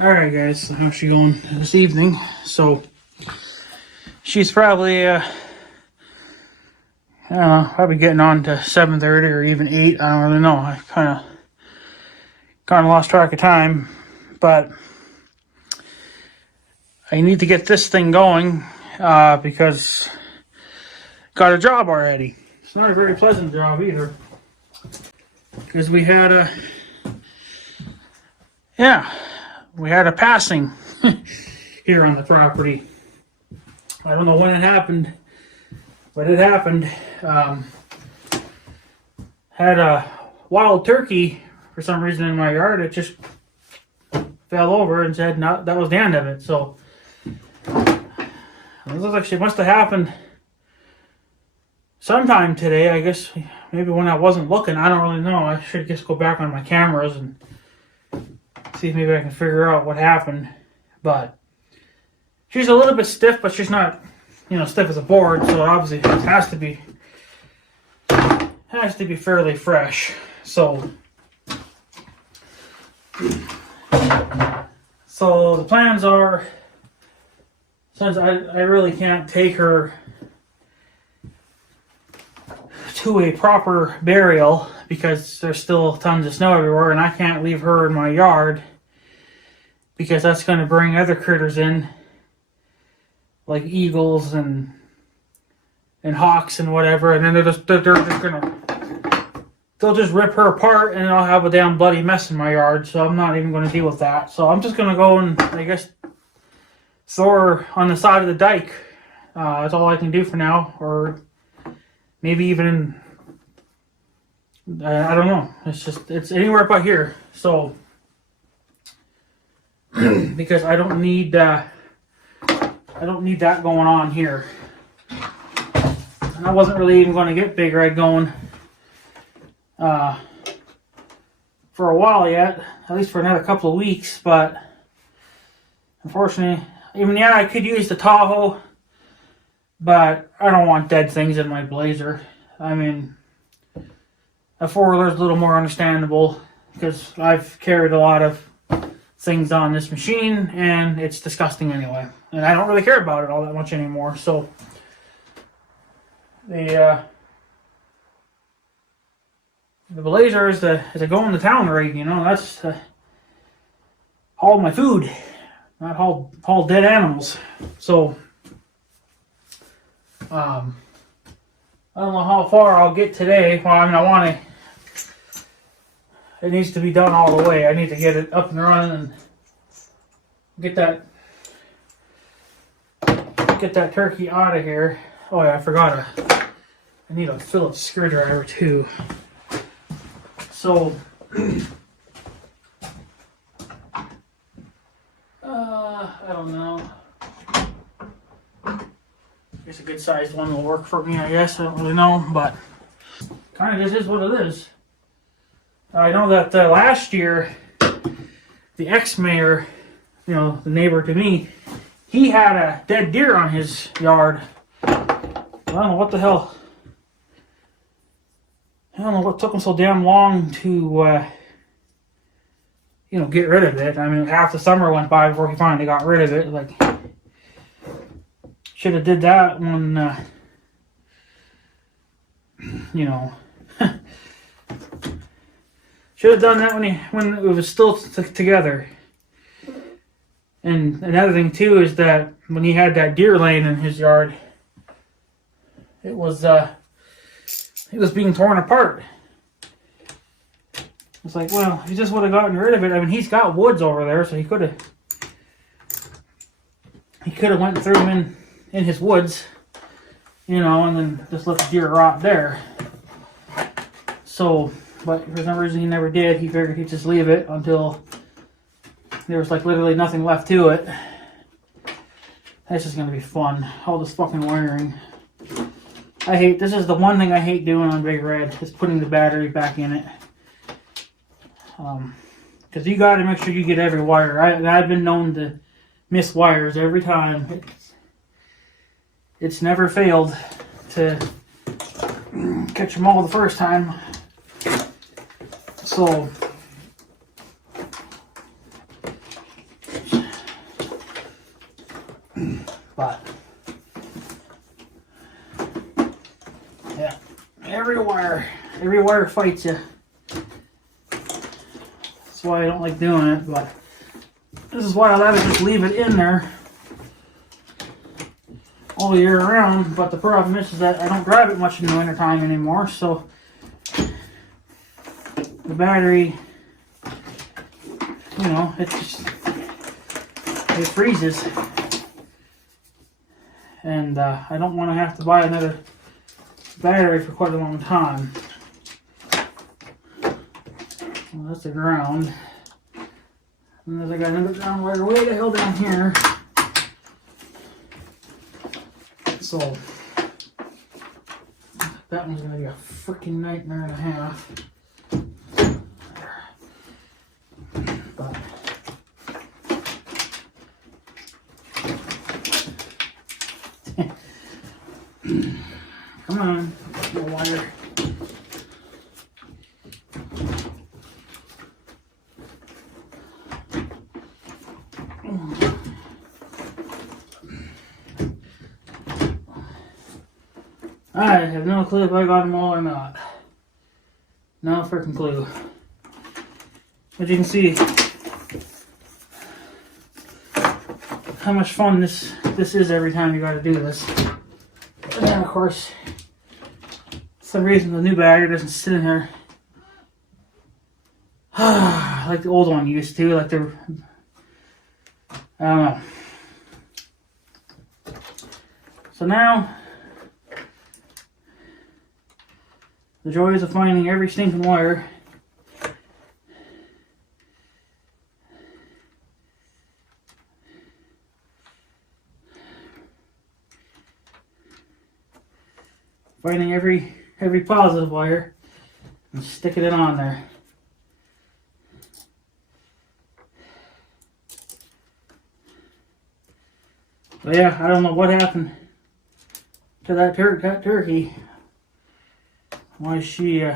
Alright guys, how's she going this evening? So, she's probably, I don't know, probably getting on to 7:30 or even 8. I don't really know. I kind of lost track of time. But I need to get this thing going because got a job already. It's not a very pleasant job either. Because we had a passing here on the property. I don't know when it happened, but it happened. Had a wild turkey for some reason in my yard. It just fell over and said no, that was the end of it. So it looks like it must have happened sometime today. I guess maybe when I wasn't looking. I don't really know. I should just go back on my cameras and see if maybe I can figure out what happened. But she's a little bit stiff, but she's not, stiff as a board. So obviously it has to be fairly fresh. So the plans are, since I really can't take her to a proper burial because there's still tons of snow everywhere, and I can't leave her in my yard because that's going to bring other critters in, like eagles and hawks and whatever, and then they'll just rip her apart, and I'll have a damn bloody mess in my yard. So I'm not even going to deal with that. So I'm just going to go and I guess throw her on the side of the dike. That's all I can do for now, or maybe even I don't know. It's anywhere but here. So because I don't need that going on here. And I wasn't really even going to get Big Red going for a while yet, at least for another couple of weeks. But unfortunately, I could use the Tahoe, but I don't want dead things in my Blazer. I mean, a four-wheeler is a little more understandable because I've carried a lot of things on this machine and it's disgusting anyway. And I don't really care about it all that much anymore. So the Blazer is a going to town rig, that's haul my food, not haul dead animals. So I don't know how far I'll get today. Well, it needs to be done all the way. I need to get it up and running and get that turkey out of here. Oh yeah, I forgot I need a Phillips screwdriver too. So I don't know. I guess a good sized one will work for me, I guess. I don't really know, but kind of just is what it is. I know that last year, the ex-mayor, the neighbor to me, he had a dead deer on his yard. I don't know what the hell. I don't know what took him so damn long to, get rid of it. I mean, half the summer went by before he finally got rid of it. Like, should have did that when, should have done that when it was still together. And another thing too is that when he had that deer laying in his yard, it was being torn apart. It's like, well, he just would have gotten rid of it. I mean, he's got woods over there, so he could have went through him in his woods, and then just let the deer rot there. So, but for some reason he never did. He figured he'd just leave it until there was like literally nothing left to it. This is gonna be fun. All this fucking wiring. This is the one thing I hate doing on Big Red, is putting the battery back in it. Because you got to make sure you get every wire. I've been known to miss wires every time. It's never failed to catch them all the first time. So But yeah, every wire fights you. That's why I don't like doing it, but this is why I let it just leave it in there all year round. But the problem is that I don't drive it much in the winter time anymore, so the battery, you know, it freezes, and I don't want to have to buy another battery for quite a long time. Well, that's the ground. And then I got another ground wire way the hell down here. So that one's gonna be a freaking nightmare and a half. But come on, no wire. I have no clue if I got them all or not. No freaking clue. But you can see how much fun this is every time you gotta do this. And then of course, for some reason the new battery doesn't sit in here like the old one used to, like the, I don't know. So now, the joys of finding every stinking wire. Finding every positive wire and sticking it on there. But yeah, I don't know what happened to that turkey. Why she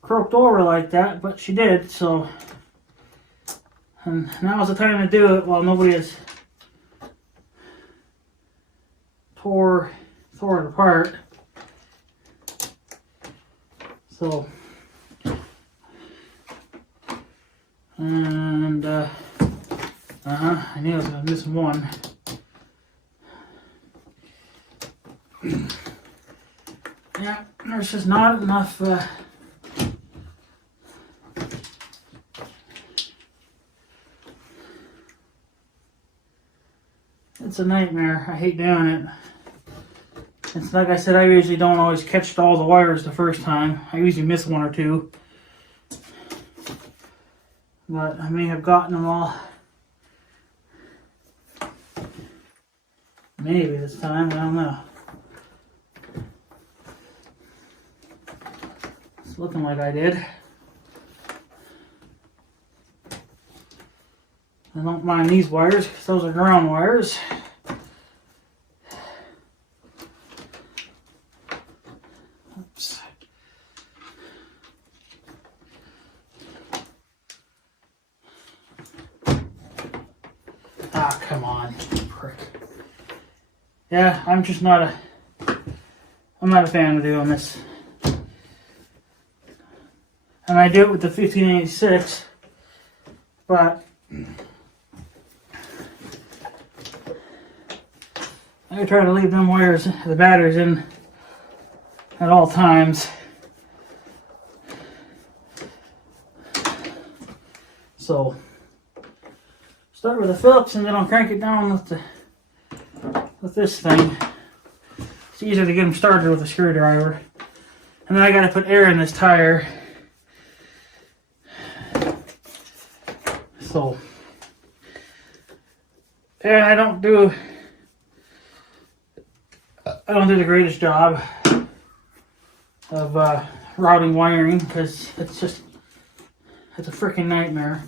croaked over like that, but she did, so. And now's the time to do it while nobody has tore it apart. So, and I knew I was gonna miss one. Yeah, there's just not enough it's a nightmare. I hate doing it. It's like I said, I usually don't always catch all the wires the first time. I usually miss one or two. But I may have gotten them all. Maybe this time, I don't know. It's looking like I did. I don't mind these wires because those are ground wires. Oops. Ah, come on, prick. Yeah, I'm not a fan of doing this. And I do it with the 1586, but I try to leave them wires, the batteries in at all times. So, start with the Phillips and then I'll crank it down with this thing. It's easier to get them started with a screwdriver. And then I gotta put air in this tire. So, and I don't do the greatest job of routing wiring because it's a freaking nightmare.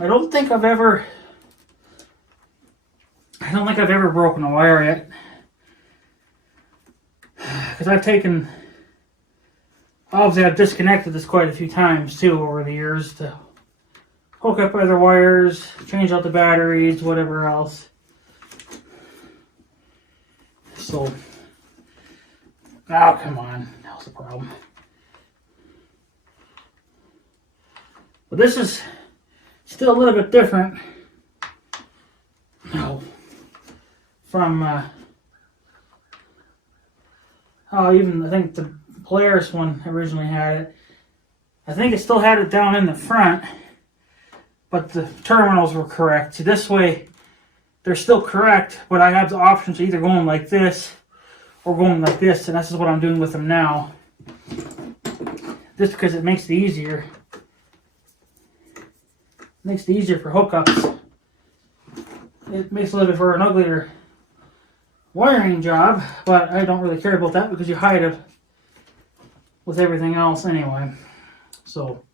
I don't think I've ever broken a wire yet. Because I've taken Obviously, I've disconnected this quite a few times too over the years to hook up other wires, change out the batteries, whatever else. So, oh, come on, that was the problem. But this is still a little bit different. No, from even I think the Polaris one originally had it. I think it still had it down in the front, but the terminals were correct. See, this way, they're still correct, but I have the options of either going like this or going like this, and this is what I'm doing with them now. Just because it makes it easier. It makes it easier for hookups. It makes a little bit for an uglier wiring job, but I don't really care about that because you hide it with everything else anyway. So,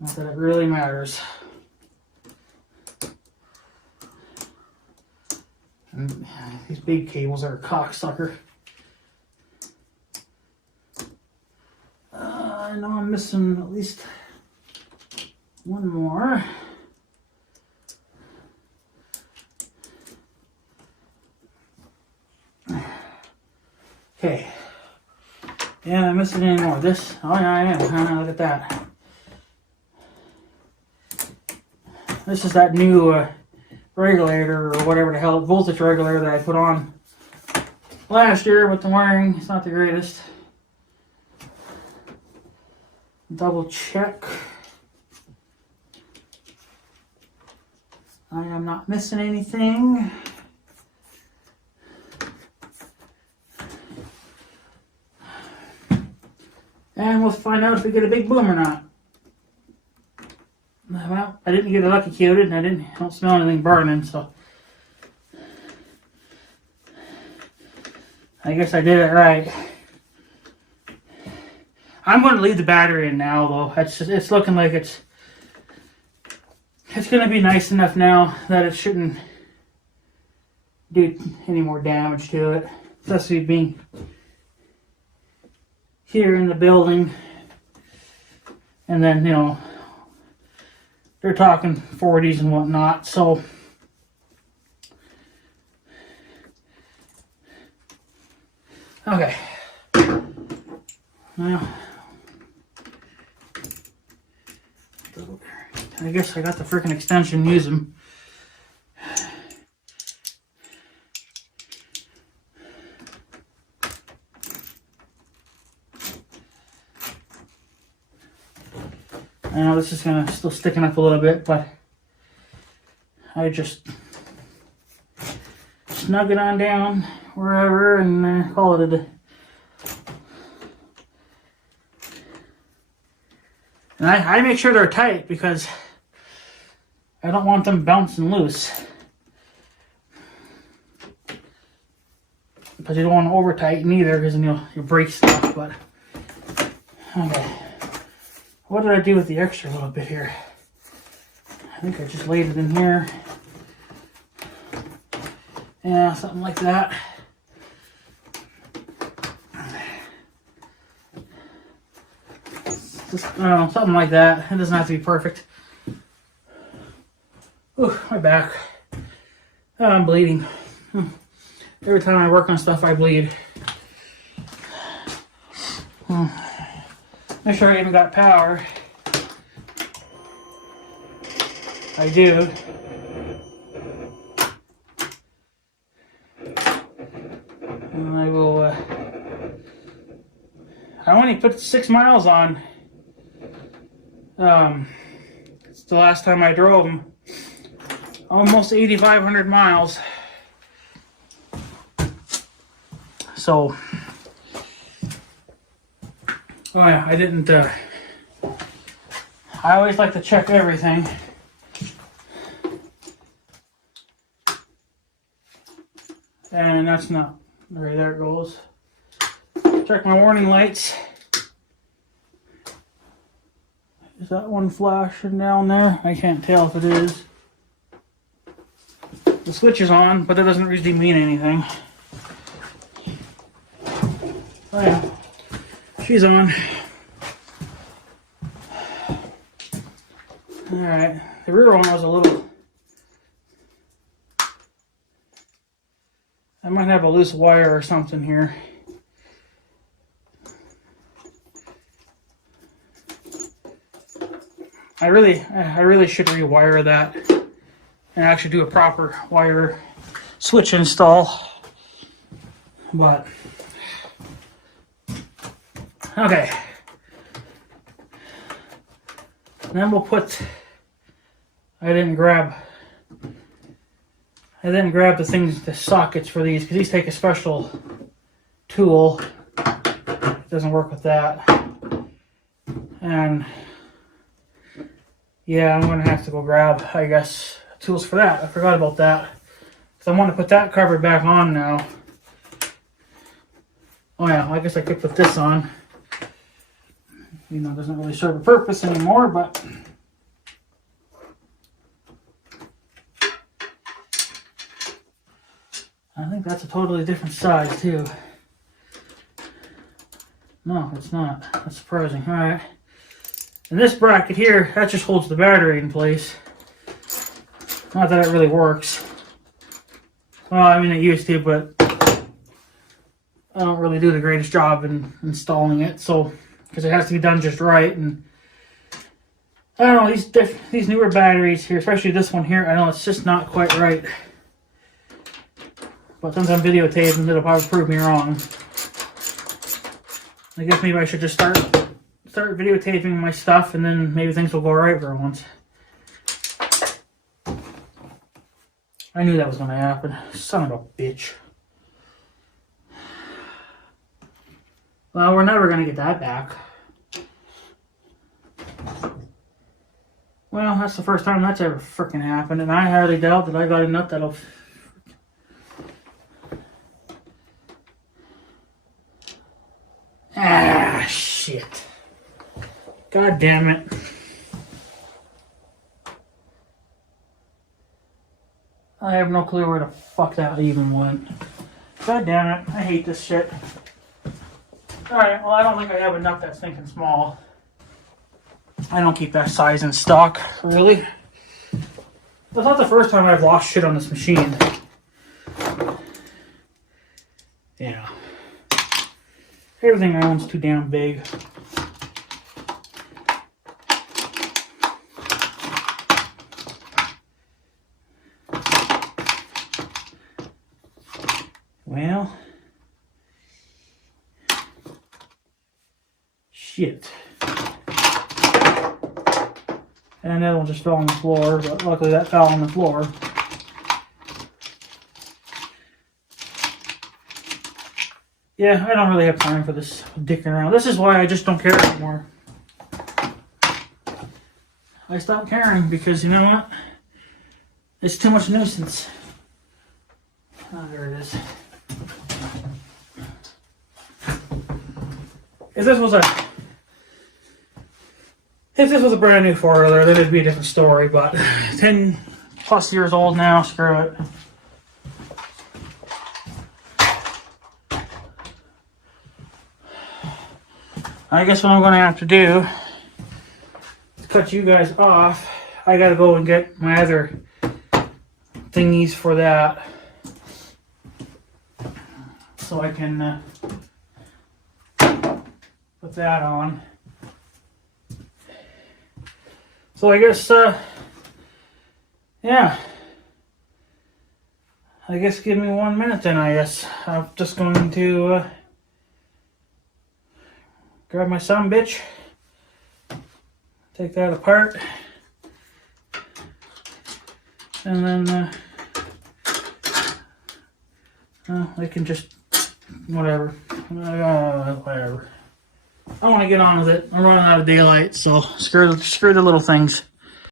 not that it really matters. And these big cables are a cocksucker. I know I'm missing at least one more. Okay. Yeah, I'm missing any more. This, oh yeah, I am. Look at that. This is that new regulator or whatever the hell, voltage regulator that I put on last year with the wiring. It's not the greatest. Double check. I am not missing anything. And we'll find out if we get a big boom or not. Well, I didn't get electrocuted and I don't smell anything burning, so I guess I did it right. I'm going to leave the battery in now, though. It's looking like it's going to be nice enough now that it shouldn't do any more damage to it. Especially being here in the building. And then, you know, they're talking 40s and whatnot, so okay. Now, I guess I got the freaking extension, use them. I know this is still sticking up a little bit, but I just snug it on down wherever and call it a day. And I make sure they're tight because I don't want them bouncing loose. Because you don't want to over tighten either because then you'll break stuff. But okay. What did I do with the extra little bit here? I think I just laid it in here. Yeah, something like that. Just, I don't know, something like that. It doesn't have to be perfect. Ooh, my back. Oh, I'm bleeding. Every time I work on stuff, I bleed. Make sure I even got power. I do. And I will, I only put 6 miles on. It's the last time I drove them. Almost 8,500 miles. So, oh yeah, I didn't, I always like to check everything. And that's not, right, there it goes. Check my warning lights. Is that one flashing down there? I can't tell if it is. The switch is on, but that doesn't really mean anything. Oh yeah. She's on. Alright, the rear one was a little... I might have a loose wire or something here. I really should rewire that and actually do a proper wire switch install. But okay. Then we'll put I didn't grab the things, the sockets for these, because these take a special tool. It doesn't work with that. And yeah, I'm going to have to go grab, I guess, tools for that. I forgot about that. Because I want to put that cover back on now. Oh yeah, I guess I could put this on. You know, it doesn't really serve a purpose anymore, but... I think that's a totally different size, too. No, it's not. That's surprising. Alright. And this bracket here, that just holds the battery in place. Not that it really works. Well, I mean, it used to, but I don't really do the greatest job in installing it, so because it has to be done just right. And I don't know, these newer batteries here, especially this one here, I know it's just not quite right. But since I'm videotaping, it'll probably prove me wrong. I guess maybe I should just start videotaping my stuff, and then maybe things will go right for once. I knew that was going to happen. Son of a bitch. Well, we're never going to get that back. Well, that's the first time that's ever freaking happened, and I hardly doubt that I got a nut that'll... Ah, shit. God damn it. I have no clue where the fuck that even went. God damn it. I hate this shit. Alright, well, I don't think I have enough that's thinking small. I don't keep that size in stock, really. That's not the first time I've lost shit on this machine. Yeah. Everything I own's too damn big. Well, shit. And that one just fell on the floor, but luckily that fell on the floor. Yeah, I don't really have time for this dicking around. This is why I just don't care anymore. I stopped caring because, you know what? It's too much nuisance. Oh, there it is. If this was a brand new four-wheeler, then it'd be a different story, but 10 plus years old now, screw it. I guess what I'm going to have to do is cut you guys off. I got to go and get my other thingies for that so I can put that on. So I guess, yeah. I guess give me 1 minute then, I guess. I'm just going to grab my sumbitch, take that apart, and then I can just, whatever. I want to get on with it. I'm running out of daylight, so screw the little things.